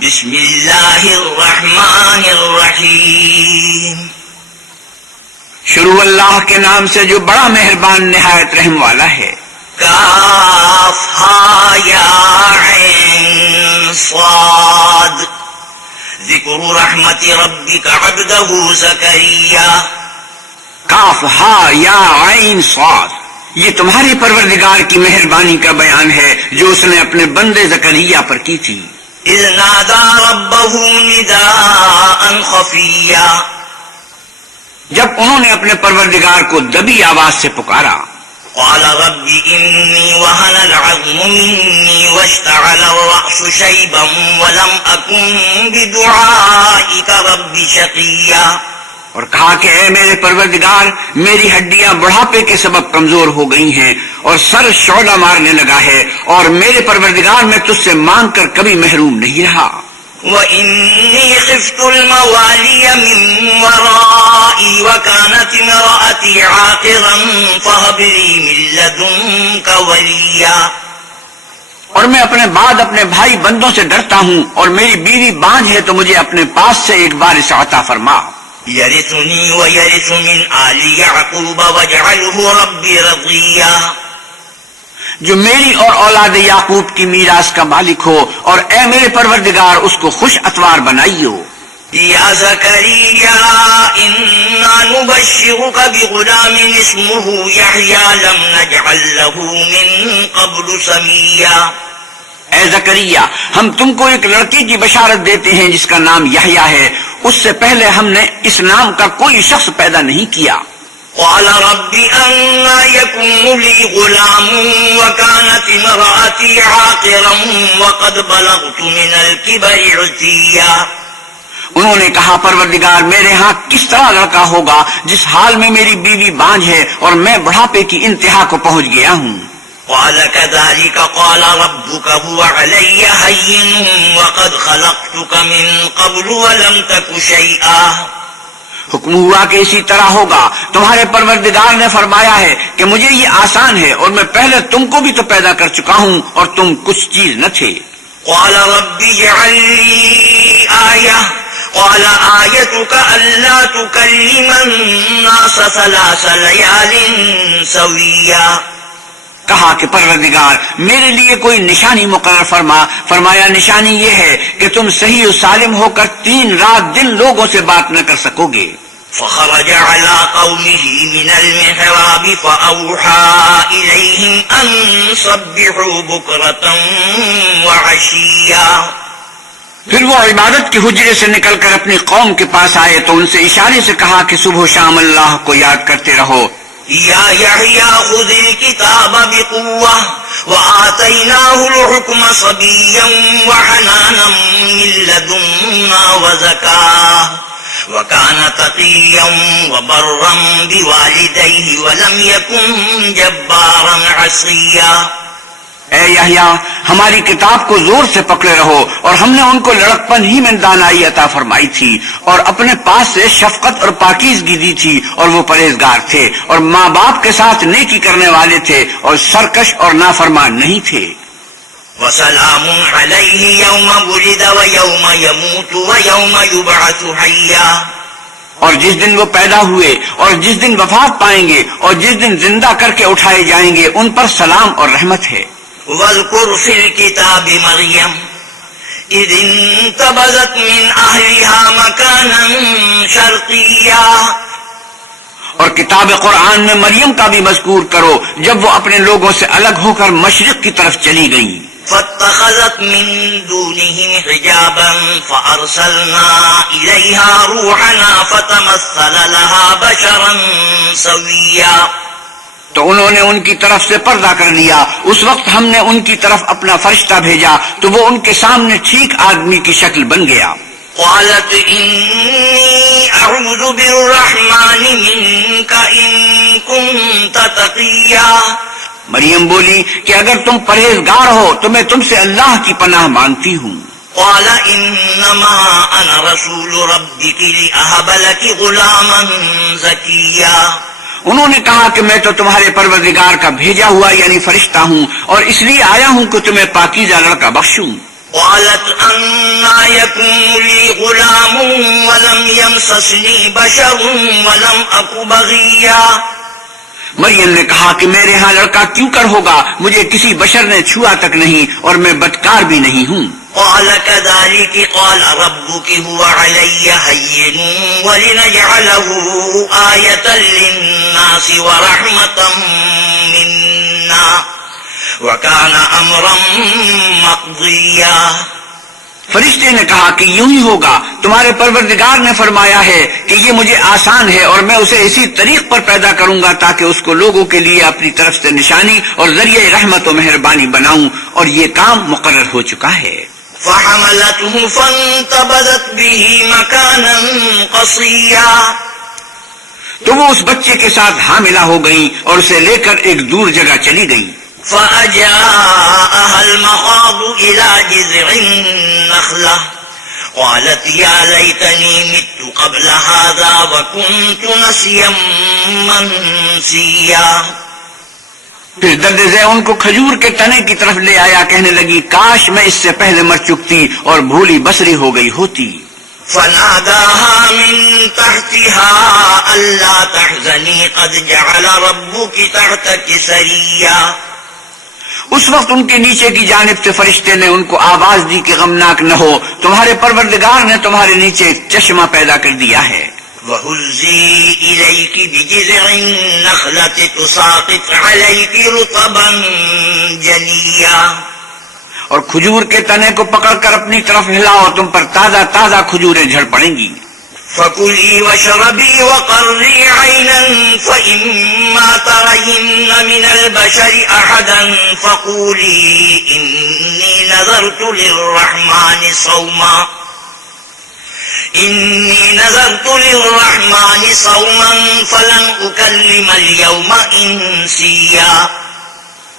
بسم اللہ الرحمن الرحیم. شروع اللہ کے نام سے جو بڑا مہربان نہایت رحم والا ہے. کاف ہا یا عین صاد. ذکر رحمت ربک عبدہ زکریا. کاف ہا یا عین صاد، یہ تمہارے پروردگار کی مہربانی کا بیان ہے جو اس نے اپنے بندے زکریا پر کی تھی. اذ نادا ربہ نداء خفیا. جب انہوں نے اپنے پروردگار کو دبی آواز سے پکارا. قال رب انی وهن العظم منی واشتعل الرأس شیبا ولم اکن بدعائک رب شقیا. اور کہا کہ اے میرے پروردگار، میری ہڈیاں بڑھاپے کے سبب کمزور ہو گئی ہیں اور سر شعلہ مارنے لگا ہے، اور میرے پروردگار میں تجھ سے مانگ کر کبھی محروم نہیں رہا. وَإِنِّي خِفْتُ الْمَوَالِيَ مِن وَرَائِي وَكَانَتِ امْرَأَتِي عَاقِرًا فَهَبْ لِي مِن لَّدُنكَ وَلِيًّا. اور میں اپنے بعد اپنے بھائی بندوں سے ڈرتا ہوں، اور میری بیوی بانجھ ہے تو مجھے اپنے پاس سے ایک وارث عطا فرما. يَرِثُنِي وَيَرِثُ مِنْ آلِ يَعْقُوبَ وَاجْعَلْهُ رَبِّ رَضِيًّا. جو میری اور اولاد یعقوب کی میراث کا مالک ہو، اور اے میرے پروردگار اس کو خوش اتوار بنائیو. يا زكريا إنا نبشرك بغلام اسمه يحيى لم نجعل له من قبل سميا. اے زکریا، ہم تم کو ایک لڑکی کی بشارت دیتے ہیں جس کا نام یحییٰ ہے، اس سے پہلے ہم نے اس نام کا کوئی شخص پیدا نہیں کیا. قال رب أنا يكون لي غلام وكانت امرأتي عاقرا وقد بلغت من الكبر عتيا. انہوں نے کہا پروردگار، میرے ہاں کس طرح لڑکا ہوگا جس حال میں میری بیوی بانجھ ہے اور میں بڑھاپے کی انتہا کو پہنچ گیا ہوں. قال كذلك قال ربك هو علي هين وقد خلقتك من قبل ولم تك شيئا. حکم ہوا کہ اسی طرح ہوگا. تمہارے پروردگار نے فرمایا ہے کہ مجھے یہ آسان ہے، اور میں پہلے تم کو بھی تو پیدا کر چکا ہوں اور تم کچھ چیز نہ تھے. قال رب اجعل لي آية. قال آيتك ألا تكلم الناس 3 ليال سويا. کہا کہ پروردگار میرے لیے کوئی نشانی مقرر فرما. فرمایا نشانی یہ ہے کہ تم صحیح و سالم ہو کر 3 رات دن لوگوں سے بات نہ کر سکو گے. فخرج على قومه من المحراب فأوحى إليهم أن سبحوا بكرة وعشيا. پھر وہ عبادت کے حجرے سے نکل کر اپنی قوم کے پاس آئے تو ان سے اشارے سے کہا کہ صبح و شام اللہ کو یاد کرتے رہو. یا یحییٰ خذ الکتاب بقوة وآتیناہ الحکم صبیا وحنانا من لدنا وزکاہ وکان تقیا وبرا بوالدیہ ولم یکن جبارا عصیا. اے یحییٰ، ہماری کتاب کو زور سے پکڑے رہو، اور ہم نے ان کو لڑکپن ہی میں دانائی عطا فرمائی تھی، اور اپنے پاس سے شفقت اور پاکیزگی دی تھی، اور وہ پرہیزگار تھے اور ماں باپ کے ساتھ نیکی کرنے والے تھے اور سرکش اور نافرمان نہیں تھے. وسلام علیہ یوم ولد ویوم یموت ویوم یبعث حیا. اور جس دن وہ پیدا ہوئے اور جس دن وفات پائیں گے اور جس دن زندہ کر کے اٹھائے جائیں گے ان پر سلام اور رحمت ہے. واذکر فی الکتاب مریم اذ انتبذت من اہلها مکانا شرقیا. اور کتاب قرآن میں مریم کا بھی مذکور کرو جب وہ اپنے لوگوں سے الگ ہو کر مشرق کی طرف چلی گئیں. فاتخذت من دونهم حجابا فارسلنا الیها روحنا فتمثل لها بشرا سویا. تو انہوں نے ان کی طرف سے پردہ کر لیا. اس وقت ہم نے ان کی طرف اپنا فرشتہ بھیجا تو وہ ان کے سامنے ٹھیک آدمی کی شکل بن گیا. قالت انی اعوذ بالرحمن منک ان کنت تقیا. مریم بولی کہ اگر تم پرہیزگار ہو تو میں تم سے اللہ کی پناہ مانگتی ہوں. قال انما انا رسول ربک لاہب لک غلاما زکیا. انہوں نے کہا کہ میں تو تمہارے پروردگار کا بھیجا ہوا یعنی فرشتہ ہوں، اور اس لیے آیا ہوں کہ تمہیں پاکیزہ لڑکا بخشوں. قالت انا يكن لي غلام ولم يمسسني بشر ولم أك بغيا. مریم نے کہا کہ میرے ہاں لڑکا کیوں کر ہوگا، مجھے کسی بشر نے چھوا تک نہیں اور میں بدکار بھی نہیں ہوں. قال كذلك قال ربك هو علي هين ولنجعله آية للناس ورحمة منا وكان أمرا مقضيا. فرشتے نے کہا کہ یوں ہی ہوگا، تمہارے پروردگار نے فرمایا ہے کہ یہ مجھے آسان ہے اور میں اسے اسی طریق پر پیدا کروں گا تاکہ اس کو لوگوں کے لیے اپنی طرف سے نشانی اور ذریعہ رحمت و مہربانی بناؤں، اور یہ کام مقرر ہو چکا ہے. فحملته فانتبذت به مكانا قصيا. تو وہ اس بچے کے ساتھ حاملہ ہو گئیں اور اسے لے کر ایک دور جگہ چلی گئیں. فأجاءها المخاض إلى جذع النخلة قالت يا ليتني مت قبل هذا وكنت نسيا منسيا. پھر درد ذہ ان کو کھجور کے تنے کی طرف لے آیا، کہنے لگی کاش میں اس سے پہلے مر چکتی اور بھولی بسری ہو گئی ہوتی. فناداها من تحتها ألا تحزني قد جعل ربك تحتك سريا. اس وقت ان کے نیچے کی جانب سے فرشتے نے ان کو آواز دی کہ غمناک نہ ہو، تمہارے پروردگار نے تمہارے نیچے ایک چشمہ پیدا کر دیا ہے. وَهُزِّي إِلَيْكِ بِجِذْعِ النَّخْلَةِ تُسَاقِطْ عَلَيْكِ رُطَبًا جَنِيًّا. اور کھجور کے تنے کو پکڑ کر اپنی طرف ہلاؤ، تم پر تازہ تازہ کھجوریں جھڑ پڑیں گی. فَكُلِي وَاشْرَبِي وَقَرِّي عَيْنًا فَإِمَّا تَرَيِنَّ مِنَ الْبَشَرِ أَحَدًا فَقُولِي إِنِّي نَذَرْتُ لِلرَّحْمَنِ صَوْمًا فَلَنْ أُكَلِّمَ الْيَوْمَ إِنسِيًّا.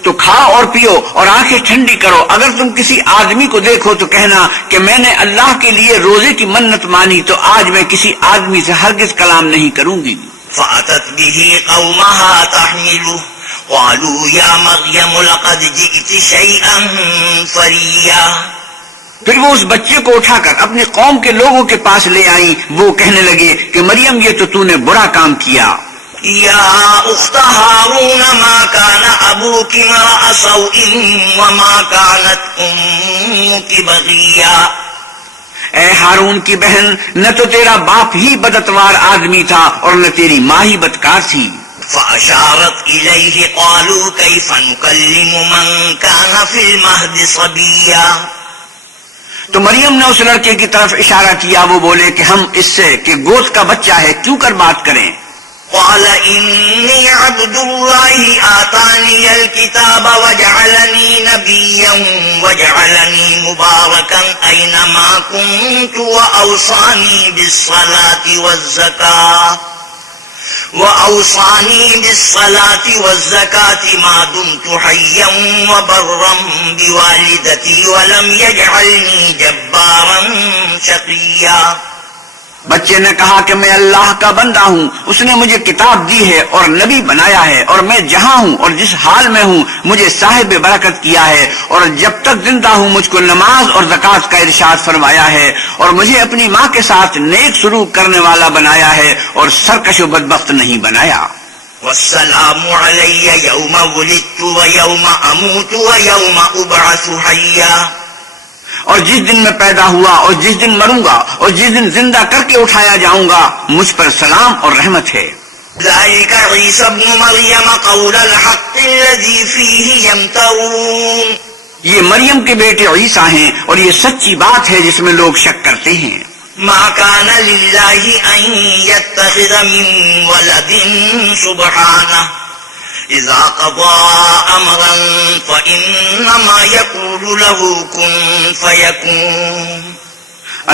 تو کھاؤ اور پیو اور آنکھیں ٹھنڈی کرو، اگر تم کسی آدمی کو دیکھو تو کہنا کہ میں نے اللہ کے لیے روزے کی منت مانی، تو آج میں کسی آدمی سے ہرگز کلام نہیں کروں گی. فَأَتَتْ بِهِ قَوْمَهَا تَحْمِلُهُ قَالُوا يَا مَرْيَمُ لَقَدْ جِئْتِ شَيْئًا فَرِيًّا. پھر وہ اس بچے کو اٹھا کر اپنی قوم کے لوگوں کے پاس لے آئیں. وہ کہنے لگے کہ مریم یہ تو نے برا کام کیا. يا أخت هارون ما كان أبوك امرأ سوء وما كانت أمك بغيا. اے ہارون کی بہن، نہ تو تیرا باپ ہی بدتوار آدمی تھا اور نہ تیری ماں ہی بدکار تھی. فأشارت إليه قالوا كيف نكلم من كان في المهد صبيا. تو مریم نے اس لڑکے کی طرف اشارہ کیا. وہ بولے کہ ہم اس سے کہ گود کا بچہ ہے کیوں کر بات کریں. قال إني عبد الله آتاني الكتاب وجعلني نبيا وجعلني مباركا أينما كنت وأوصاني بالصلاة والزكاة ما دمت حيا وبرا بوالدتي ولم يجعلني جبارا شقيا. بچے نے کہا کہ میں اللہ کا بندہ ہوں، اس نے مجھے کتاب دی ہے اور نبی بنایا ہے، اور میں جہاں ہوں اور جس حال میں ہوں مجھے صاحب برکت کیا ہے، اور جب تک زندہ ہوں مجھ کو نماز اور زکوٰۃ کا ارشاد فرمایا ہے، اور مجھے اپنی ماں کے ساتھ نیک سلوک کرنے والا بنایا ہے اور سرکش و بدبخت نہیں بنایا. والسلام علی یوم ولدت ویوم اموت ویوم ابعث حیا. اور جس دن میں پیدا ہوا اور جس دن مروں گا اور جس دن زندہ کر کے اٹھایا جاؤں گا مجھ پر سلام اور رحمت ہے. ذلك عیسی ابن مریم قول الحق الذی فیہ یمترون. یہ مریم کے بیٹے عیسیٰ ہیں اور یہ سچی بات ہے جس میں لوگ شک کرتے ہیں. ما كان لله ان يتخذ من ولد سبحانه اذا قضى امرا فانما يقول له كن فيكون.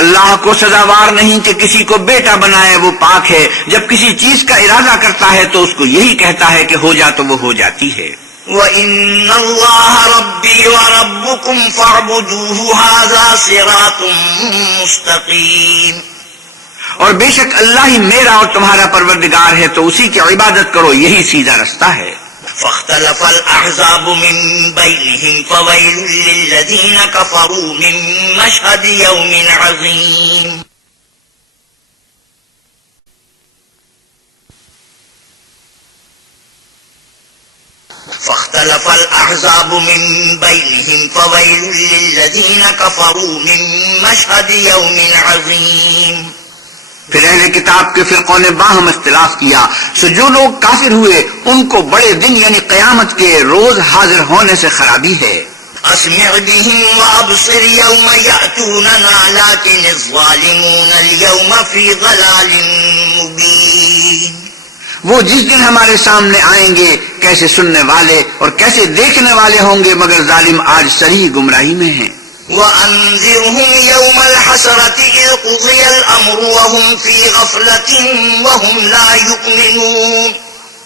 اللہ کو سزاوار نہیں کہ کسی کو بیٹا بنائے، وہ پاک ہے. جب کسی چیز کا ارادہ کرتا ہے تو اس کو یہی کہتا ہے کہ ہو جا تو وہ ہو جاتی ہے. وَإِنَّ اللَّهَ رَبِّي وَرَبُّكُمْ فَاعْبُدُوهُ هَذَا صِرَاطٌ مُسْتَقِيمٌ. اور بے شک اللہ ہی میرا اور تمہارا پروردگار ہے، تو اسی کی عبادت کرو، یہی سیدھا رستہ ہے. فاختلف الأحزاب من بينهم فويل للذين كفروا من مشهد يوم عظيم. فاختلف الأحزاب من بينهم فويل للذين كفروا من مشهد يوم عظيم. پھر اہل کتاب کے فرقوں نے باہم اختلاف کیا، سو جو لوگ کافر ہوئے ان کو بڑے دن یعنی قیامت کے روز حاضر ہونے سے خرابی ہے. اسمع بهم وابصر يوم يأتوننا لكن الظالمون اليوم في ضلال مبين. وہ جس دن ہمارے سامنے آئیں گے کیسے سننے والے اور کیسے دیکھنے والے ہوں گے، مگر ظالم آج صریح گمراہی میں ہیں. وأنذرهم يوم الحسرة إذ قضي الأمر وهم في غفلة وهم لا يؤمنون.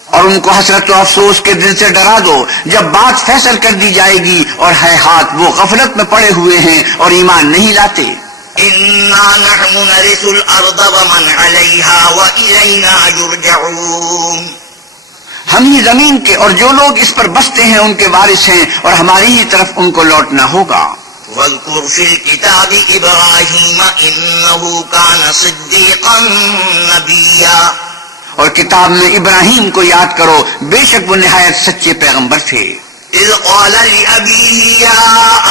اور ان کو حسرت و افسوس کے دن سے ڈرا دو جب بات فیصل کر دی جائے گی اور ہے ہاتھ وہ غفلت میں پڑے ہوئے ہیں اور ایمان نہیں لاتے. إنا نحن نرث الأرض ومن عليها وإلينا يرجعون. ہم ہی زمین کے اور جو لوگ اس پر بستے ہیں ان کے وارث ہیں اور ہماری ہی طرف ان کو لوٹنا ہوگا. واذكر في الكتاب إبراهيم إنه كان صديقا نبيا. اور کتاب میں ابراہیم کو یاد کرو، بے شک وہ نہایت سچے پیغمبر تھے. إذ قال لأبيه يا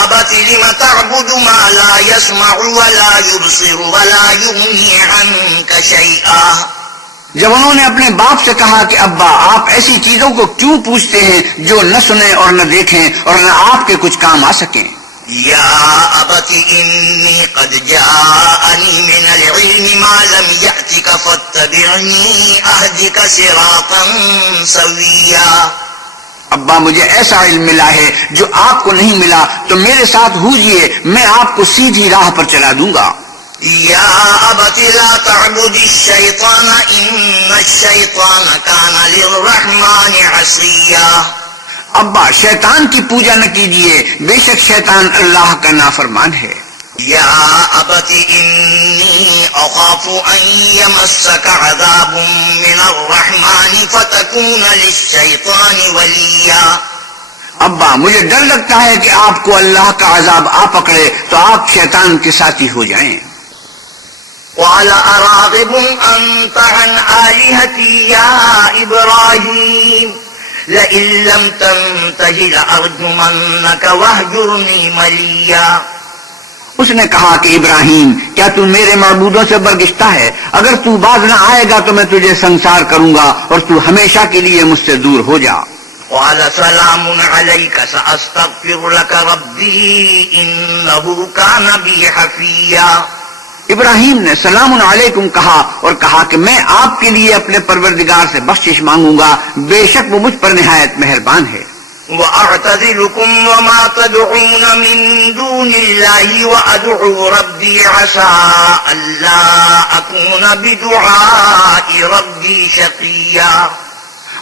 أبت لم تعبد ما لا يسمع ولا يبصر ولا يغني عنك شيئا. جب انہوں نے اپنے باپ سے کہا کہ ابا آپ ایسی چیزوں کو کیوں پوچھتے ہیں جو نہ سنیں اور نہ دیکھیں اور نہ آپ کے کچھ کام آ سکیں. يا أبت إني قد جاءني من العلم ما لم يأتك فاتبعني أهدك صراطا سويا. ابا مجھے ایسا علم ملا ہے جو آپ کو نہیں ملا، تو میرے ساتھ ہوجئے، میں آپ کو سیدھی راہ پر چلا دوں گا. يا أبت لا تعبد الشيطان إن الشيطان كان للرحمن عصيا. ابا شیطان کی پوجا نہ کیجیے، بے شک شیطان اللہ کا نافرمان ہے. يا أبت إني أخاف أن يمسك عذاب من الرحمن فتكون للشيطان وليا. ابا مجھے ڈر لگتا ہے کہ آپ کو اللہ کا عذاب آ پکڑے تو آپ شیطان کے ساتھی ہو جائیں. قال أراغب أنت عن آلهتي يا إبراهيم لئن لم تنته لأرجمنك واهجرني مليا. اس نے کہا کہ ابراہیم کیا تو میرے معبودوں سے برگشتہ ہے؟ اگر تو باز نہ آئے گا تو میں تجھے سنسار کروں گا اور تو ہمیشہ کے لیے مجھ سے دور ہو جا. قال سلام عليك سأستغفر لك ربي إنه كان بي حفيا. ابراہیم نے سلام علیکم کہا اور کہا کہ میں آپ کے لیے اپنے پروردگار سے بخشش مانگوں گا، بے شک وہ مجھ پر نہایت مہربان ہے. وأعتزلكم وما تدعون من دون الله وأدعو ربي عسى ألا أكون بدعاء ربي شقيا.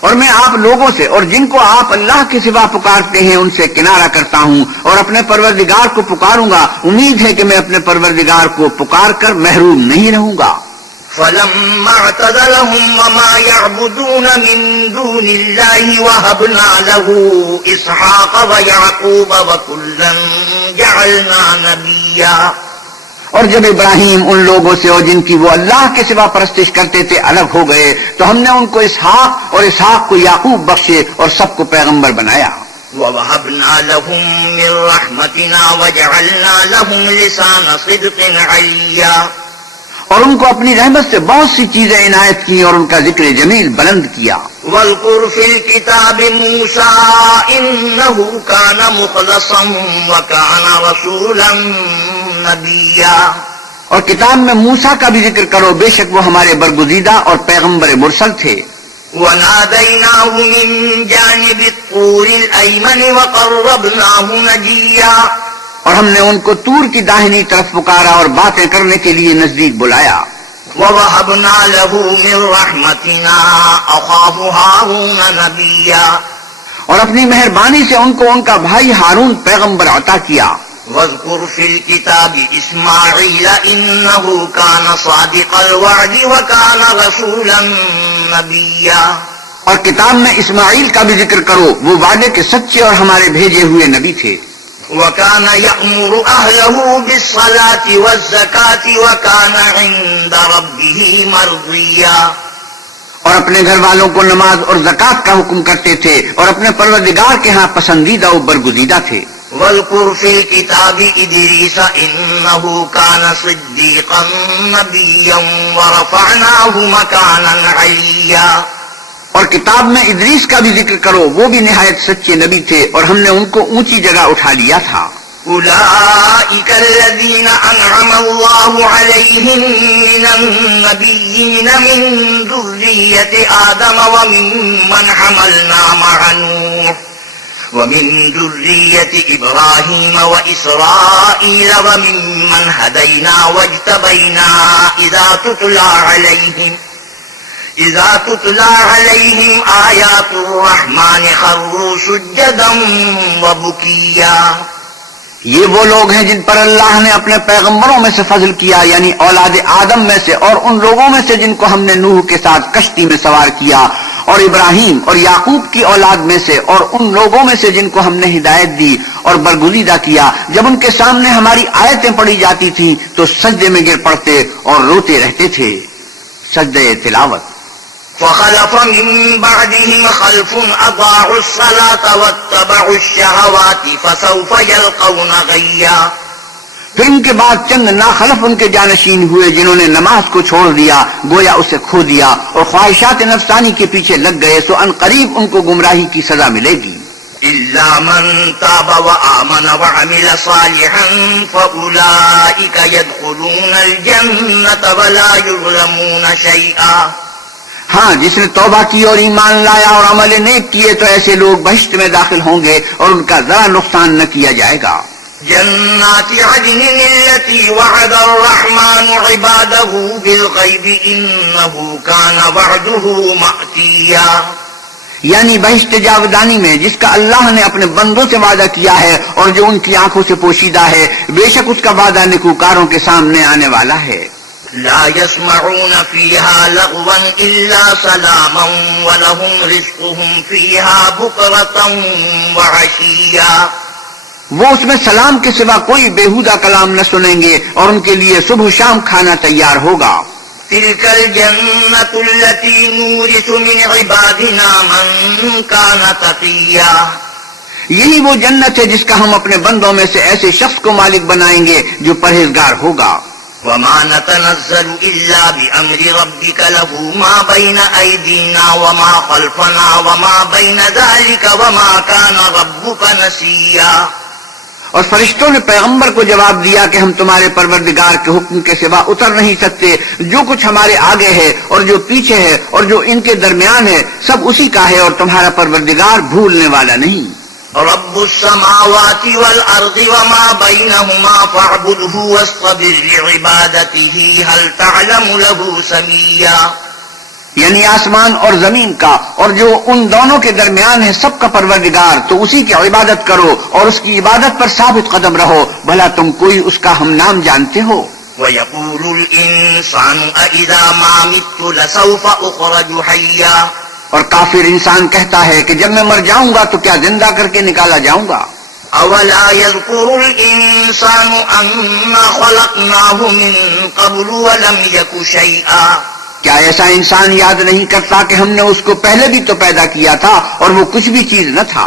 اور میں آپ لوگوں سے اور جن کو آپ اللہ کے سوا پکارتے ہیں ان سے کنارہ کرتا ہوں اور اپنے پروردگار کو پکاروں گا، امید ہے کہ میں اپنے پروردگار کو پکار کر محروم نہیں رہوں گا. فلما اعتزلهم وما يعبدون من دون الله وهبنا له إسحاق ويعقوب وكلا جعلنا نبيا. اور جب ابراہیم ان لوگوں سے اور جن کی وہ اللہ کے سوا پرستش کرتے تھے الگ ہو گئے تو ہم نے ان کو اسحاق اور اسحاق کو یعقوب بخشے اور سب کو پیغمبر بنایا. وَوَهَبْنَا لَهُم مِّن رَّحْمَتِنَا وَجَعَلْنَا لَهُمْ لِسَانَ صِدْقٍ عَلِيًّا. اور ان کو اپنی رحمت سے بہت سی چیزیں عنایت کی اور ان کا ذکر جمیل بلند کیا. وَاذْكُرْ فِي الْكِتَابِ مُوسَىٰ إِنَّهُ كَانَ مُخْلَصًا وَكَانَ رَسُولًا نَبِيًّا. اور کتاب میں موسیٰ کا بھی ذکر کرو، بے شک وہ ہمارے برگزیدہ اور پیغمبر مرسل تھے. وَنَادَيْنَاهُ مِن جَانِبِ الطُّورِ الْأَيْمَنِ وَقَرَّبْنَاهُ نَجِيًّا. اور ہم نے ان کو طور کی داہنی طرف پکارا اور باتیں کرنے کے لیے نزدیک بلایا. وَوَهَبْنَا لَهُ مِن رَّحْمَتِنَا أَخَاهُ هَارُونَ نَبِيًّا. اور اپنی مہربانی سے ان کو ان کا بھائی ہارون پیغمبر عطا کیا. وَاذْكُرْ فِي الْكِتَابِ إِسْمَاعِيلَ إِنَّهُ كَانَ صَادِقَ الْوَعْدِ وَكَانَ رَسُولًا نَبِيًّا. اور کتاب میں اسماعیل کا بھی ذکر کرو، وہ وعدے کے سچے اور ہمارے بھیجے ہوئے نبی تھے۔ وَكَانَ يَأْمُرُ أَهْلَهُ بِالصَّلَاةِ وَالزَّكَاةِ وَكَانَ عِندَ رَبِّهِ مَرْضِيًّا، اور اپنے گھر والوں کو نماز اور زکوٰۃ کا حکم کرتے تھے اور اپنے پروردگار کے ہاں پسندیدہ و برگزیدہ تھے۔ وَاذْكُرْ فِي الْكِتَابِ إِدْرِيسَ إِنَّهُ كَانَ صِدِّيقًا نَبِيًّا وَرَفَعْنَاهُ مَكَانًا عَلِيًّا، اور کتاب میں ادریس کا بھی ذکر کرو، وہ بھی نہایت سچے نبی تھے اور ہم نے ان کو اونچی جگہ اٹھا لیا تھا۔ أولئك الذين أنعم الله عليهم من النبيين من ذرية آدم وممن حملنا مع نوح ومن ذرية إبراهيم وإسرائيل وممن هدينا واجتبينا إذا تتلى عليهم آيات الرحمن خروا سجدا وبكيا۔ یہ وہ لوگ ہیں جن پر اللہ نے اپنے پیغمبروں میں سے فضل کیا، یعنی اولاد آدم میں سے اور ان لوگوں میں سے جن کو ہم نے نوح کے ساتھ کشتی میں سوار کیا، اور ابراہیم اور یعقوب کی اولاد میں سے اور ان لوگوں میں سے جن کو ہم نے ہدایت دی اور برگزیدہ کیا، جب ان کے سامنے ہماری آیتیں پڑھی جاتی تھیں تو سجدے میں گر پڑتے اور روتے رہتے تھے۔ سجدے تلاوت۔ فخلف من بعدهم خلف أضاعوا الصلاة واتبعوا الشهوات فسوف يلقون غيا، پھر ان کے بعد چند ناخلف ان کے جانشین ہوئے جنہوں نے نماز کو چھوڑ دیا، گویا اسے کھو دیا اور خواہشات نفسانی کے پیچھے لگ گئے، سو ان قریب ان کو گمراہی کی سزا ملے گی۔ إلا من تاب وآمن وعمل صالحا فأولئك يدخلون الجنة ولا يظلمون شيئا، ہاں، جس نے توبہ کی اور ایمان لایا اور عمل نیک کیے تو ایسے لوگ بہشت میں داخل ہوں گے اور ان کا ذرا نقصان نہ کیا جائے گا۔ جنات عدن التي وعد الرحمن عباده بالغيب إنه كان وعده مأتيا، یعنی بہشت جاودانی میں جس کا اللہ نے اپنے بندوں سے وعدہ کیا ہے اور جو ان کی آنکھوں سے پوشیدہ ہے، بے شک اس کا وعدہ نیکوکاروں کے سامنے آنے والا ہے۔ لا يسمعون فيها لغوا إلا سلاما ولهم رزقهم فيها بكرة وعشيا، وہ اس میں سلام کے سوا کوئی بےہودہ کلام نہ سنیں گے اور ان کے لیے صبح و شام کھانا تیار ہوگا۔ تلك الجنة التي نورث من عبادنا من كان تقيا، یہی وہ جنت ہے جس کا ہم اپنے بندوں میں سے ایسے شخص کو مالک بنائیں گے جو پرہیزگار ہوگا۔ وما نتنزل إلا بأمر ربك له ما بين أيدينا وما خلفنا وما بين ذلك وما كان ربك نسيا، اور فرشتوں نے پیغمبر کو جواب دیا کہ ہم تمہارے پروردگار کے حکم کے سوا اتر نہیں سکتے، جو کچھ ہمارے آگے ہے اور جو پیچھے ہے اور جو ان کے درمیان ہے سب اسی کا ہے، اور تمہارا پروردگار بھولنے والا نہیں۔ رب السماوات والأرض وما بينهما فاعبده واصطبر لعبادته هل تعلم له سميا، یعنی آسمان اور زمین کا اور جو ان دونوں کے درمیان ہے سب کا پروردگار، تو اسی کی عبادت کرو اور اس کی عبادت پر ثابت قدم رہو، بھلا تم کوئی اس کا ہم نام جانتے ہو؟ ويقول الإنسان أإذا ما مت لسوف أخرج حيا، اور کافر انسان کہتا ہے کہ جب میں مر جاؤں گا تو کیا زندہ کر کے نکالا جاؤں گا۔ اولا يذكر الانسان انا خلقناه من قبل ولم يك شيئا، کیا ایسا انسان یاد نہیں کرتا کہ ہم نے اس کو پہلے بھی تو پیدا کیا تھا اور وہ کچھ بھی چیز نہ تھا۔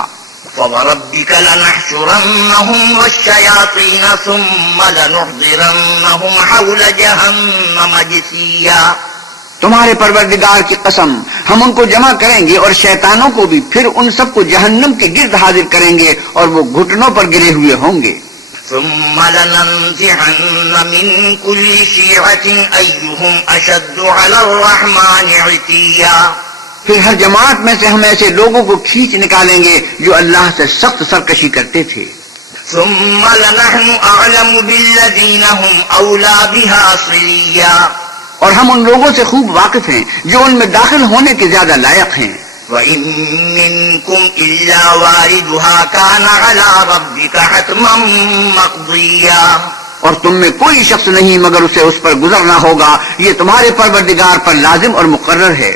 فوربك لنحشرنهم والشياطين ثم لنحضرنهم حول جهنم جثيا، تمہارے پروردگار کی قسم ہم ان کو جمع کریں گے اور شیطانوں کو بھی، پھر ان سب کو جہنم کے گرد حاضر کریں گے اور وہ گھٹنوں پر گرے ہوئے ہوں گے۔ ثم لننزعن من كل شيعة أيهم أشد على الرحمن عتيا، پھر ہر جماعت میں سے ہم ایسے لوگوں کو کھینچ نکالیں گے جو اللہ سے سخت سرکشی کرتے تھے۔ ثم لنحن أعلم بالذين هم أولى بها صليا، اور ہم ان لوگوں سے خوب واقف ہیں جو ان میں داخل ہونے کے زیادہ لائق ہیں۔ وَإِن مِّنكُمْ إِلَّا وَارِدُهَا كَانَ عَلَى رَبِّكَ حَتْمًا مَّقْضِيًّا، اور تم میں کوئی شخص نہیں مگر اسے اس پر گزرنا ہوگا، یہ تمہارے پروردگار پر لازم اور مقرر ہے۔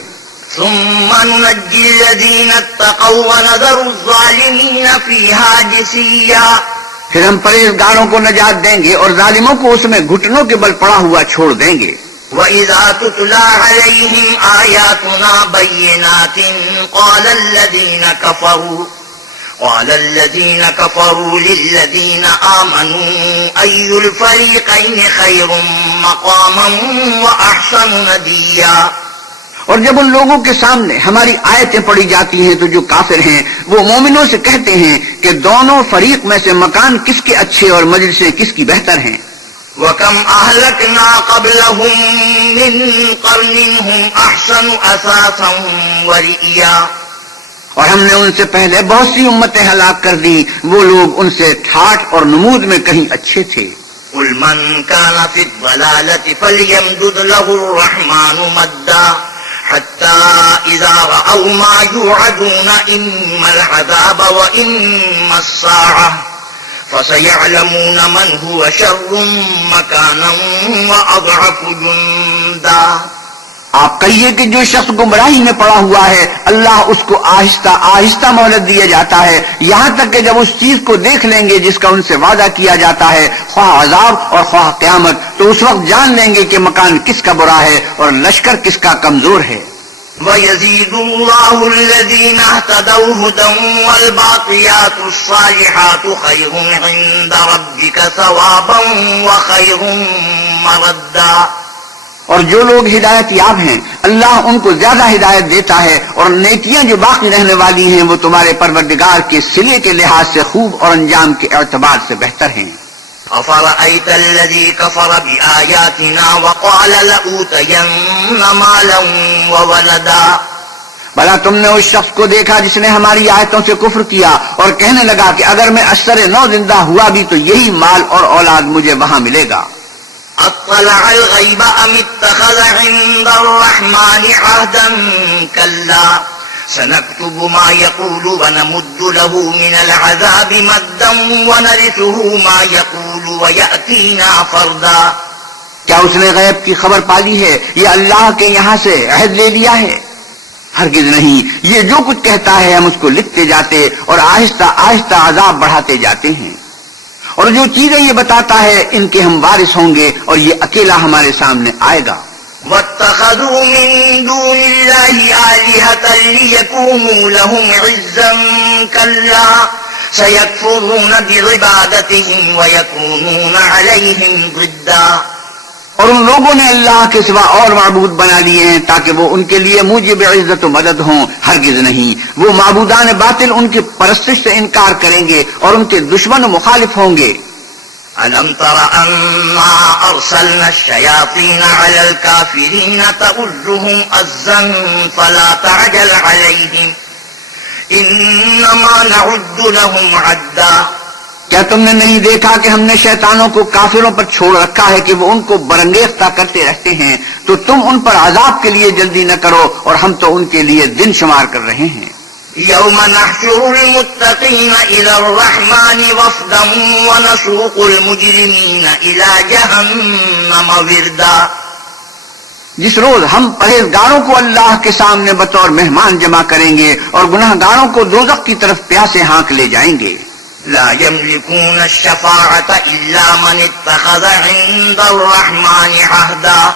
ثم ننجي الذين اتقوا ونذر الظالمين فيها جثيا. پھر ہم پرہیزگاروں کو نجات دیں گے اور ظالموں کو اس میں گھٹنوں کے بل پڑا ہوا چھوڑ دیں گے. وَإِذَا تُتْلَى عَلَيْهِمْ آيَاتُنَا بَيِّنَاتٍ قال الذين كفروا للذين آمنوا أي الفريقين خير مقاما وأحسن نديا. اور جب ان لوگوں کے سامنے ہماری آیتیں پڑھی جاتی ہیں تو جو کافر ہیں وہ مومنوں سے کہتے ہیں کہ دونوں فریق میں سے مکان کس کے اچھے اور مجلسیں کس کی بہتر ہیں. وَكَمْ أَهْلَكْنَا قَبْلَهُمْ مِنْ قَرْنٍ هُمْ أَحْسَنُ أَثَاثًا وَرِئْيًا. اور ہم نے ان سے پہلے بہت سی امتیں ہلاک کر دی، وہ لوگ ان سے ٹھاٹ اور نمود میں کہیں اچھے تھے. قُلْ مَنْ كَانَ فِي الضَّلَالَةِ فَلْيَمْدُدْ لَهُ الرَّحْمَنُ مَدًّا حَتَّى إِذَا رَأَوْا مَا يُوعَدُونَ إِمَّا الْعَذَابَ وَإِمَّا السَّاعَةَ فَسَيَعْلَمُونَ مَنْ هُوَ شَرٌّ مَكَانًا وَأَضْعَفُ جُنْدًا. آپ کہیے کہ جو شخص گمراہی میں پڑا ہوا ہے اللہ اس کو آہستہ آہستہ مہلت دیا جاتا ہے، یہاں تک کہ جب اس چیز کو دیکھ لیں گے جس کا ان سے وعدہ کیا جاتا ہے، خواہ عذاب اور خواہ قیامت، تو اس وقت جان لیں گے کہ مکان کس کا برا ہے اور لشکر کس کا کمزور ہے. وَيَزِيدُ اللَّهُ الَّذِينَ اهْتَدَوْا هُدًى وَالْبَاقِيَاتُ الصَّالِحَاتُ خَيْرٌ عِندَ رَبِّكَ ثَوَابًا وَخَيْرٌ مَرَدًّا. اور جو لوگ ہدایت یاب ہیں اللہ ان کو زیادہ ہدایت دیتا ہے، اور نیکیاں جو باقی رہنے والی ہیں وہ تمہارے پروردگار کے صلے کے لحاظ سے خوب اور انجام کے اعتبار سے بہتر ہیں. أَفَرَأَيْتَ الَّذِي كَفَرَ بِآيَاتِنَا وَقَالَ لَأُوتَيَنَّ مَالًا وَوَلَدًا. بھلا تم نے اس شخص کو دیکھا جس نے ہماری آیتوں سے کفر کیا اور کہنے لگا کہ اگر میں اشتر نو زندہ ہوا بھی تو یہی مال اور اولاد مجھے وہاں ملے گا. اطلع الغیب ام اتخذ عند الرحمن عهدا كلا سنكتب ما يقول ونمد له من العذاب مدا ونرثه ما يقول ويأتينا فردا. کیا اس نے غیب کی خبر پالی ہے یا اللہ کے یہاں سے عہد لے لیا ہے؟ ہرگز نہیں، یہ جو کچھ کہتا ہے ہم اس کو لکھتے جاتے اور آہستہ آہستہ عذاب بڑھاتے جاتے ہیں، اور جو چیزیں یہ بتاتا ہے ان کے ہم وارث ہوں گے اور یہ اکیلا ہمارے سامنے آئے گا. واتخذوا من دون الله آلهة ليكونوا لهم عزا كلا سيكفرون بعبادتهم ويكونون عليهم ضدا. اور ان لوگوں نے اللہ کے سوا اور معبود بنا لیے ہیں تاکہ وہ ان کے لیے موجب عزت و مدد ہوں. ہرگز نہیں، وہ معبودان باطل ان کی پرستش سے انکار کریں گے اور ان کے دشمن و مخالف ہوں گے. أَلَمْ تَرَ أَنَّا أَرْسَلْنَا الشَّيَاطِينَ عَلَى الْكَافِرِينَ تَؤُزُّهُمْ أَزًّا فَلَا تَعْجَلْ عَلَيْهِمْ إِنَّمَا نَعُدُّ لَهُمْ عَدًّا. کیا تم نے نہیں دیکھا کہ ہم نے شیطانوں کو کافروں پر چھوڑ رکھا ہے کہ وہ ان کو برنگیختہ کرتے رہتے ہیں، تو تم ان پر عذاب کے لیے جلدی نہ کرو اور ہم تو ان کے لیے دن شمار کر رہے ہیں. يوم نحشر المتقين إلى الرحمن وفدا ونسوق المجرمين إلى جهنم وردا. جس روز ہم پرہیزگاروں کو اللہ کے سامنے بطور مہمان جمع کریں گے اور گناہ گاروں کو دوزخ کی طرف پیاسے ہانک لے جائیں گے. لا يملكون الشفاعة إلا من اتخذ عند الرحمن عهدا.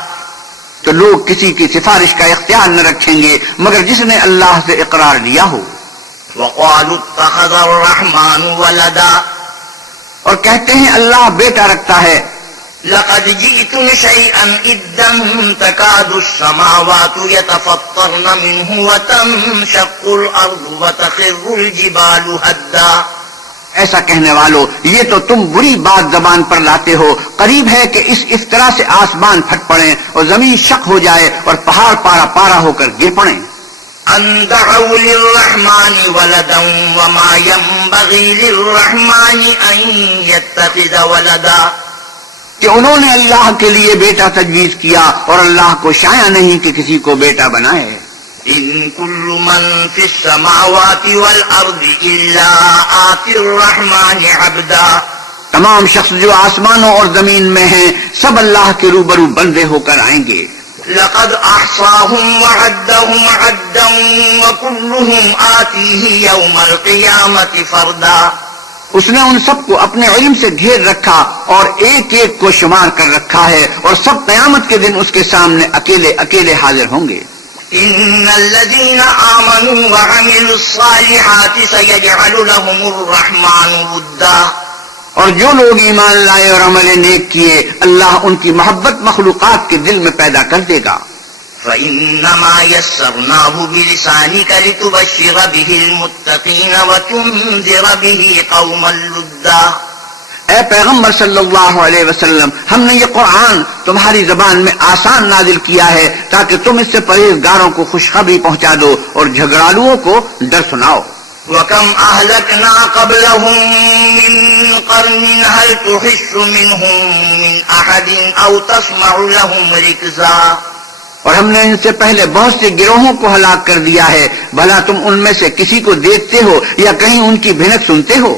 تو لوگ کسی کی سفارش کا اختیار نہ رکھیں گے مگر جس نے اللہ سے اقرار لیا ہو. وقالوا اتخذ الرحمن ولدا. اور کہتے ہیں اللہ بیٹا رکھتا ہے. لقد جئتم شيئا إدا تكاد السماوات يتفطرن منه وتنشق الأرض وتخر الجبال هدا. ایسا کہنے والو، یہ تو تم بری بات زبان پر لاتے ہو. قریب ہے کہ اس افطرا سے آسمان پھٹ پڑیں اور زمین شق ہو جائے اور پہاڑ پارا پارا ہو کر گر پڑیں. ان دعوا للرحمن ولدا وما ينبغي للرحمن ان يتخذ ولدا. کہ انہوں نے اللہ کے لیے بیٹا تجویز کیا اور اللہ کو شایع نہیں کہ کسی کو بیٹا بنائے. ان كل من في السماوات والارض الا آتي الرحمن عبدا. تمام شخص جو آسمانوں اور زمین میں ہیں سب اللہ کے روبرو بندے ہو کر آئیں گے. لقد احصاهم وعدهم عدا وكلهم آتيه يوم القيامة فردا. اس نے ان سب کو اپنے علم سے گھیر رکھا اور ایک ایک کو شمار کر رکھا ہے، اور سب قیامت کے دن اس کے سامنے اکیلے اکیلے حاضر ہوں گے. ان الذين آمنوا وعملوا الصالحات سيجعل لهم الرحمن ودا. اور جو لوگ ایمان لائے اور عمل نیک کیے، اللہ ان کی محبت مخلوقات کے دل میں پیدا کر دے گا. فإنما يسرناه بلسانك لتبشر به المتقين وتنذر به قوما لدا. اے پیغمبر صلی اللہ علیہ وسلم، ہم نے یہ قرآن تمہاری زبان میں آسان نازل کیا ہے تاکہ تم اس سے پرہیزگاروں کو خوشخبری پہنچا دو اور جھگڑالوؤں کو ڈر سناؤ. وَكَمْ أَهْلَكْنَا قَبْلَهُمْ مِنْ قَرْنٍ هَلْ تُحِسُّ مِنْهُمْ مِنْ أَحَدٍ أَوْ تَسْمَعُ لَهُمْ رِكْزًا. اور ہم نے ان سے پہلے بہت سے گروہوں کو ہلاک کر دیا ہے، بھلا تم ان میں سے کسی کو دیکھتے ہو یا کہیں ان کی بھنک سنتے ہو؟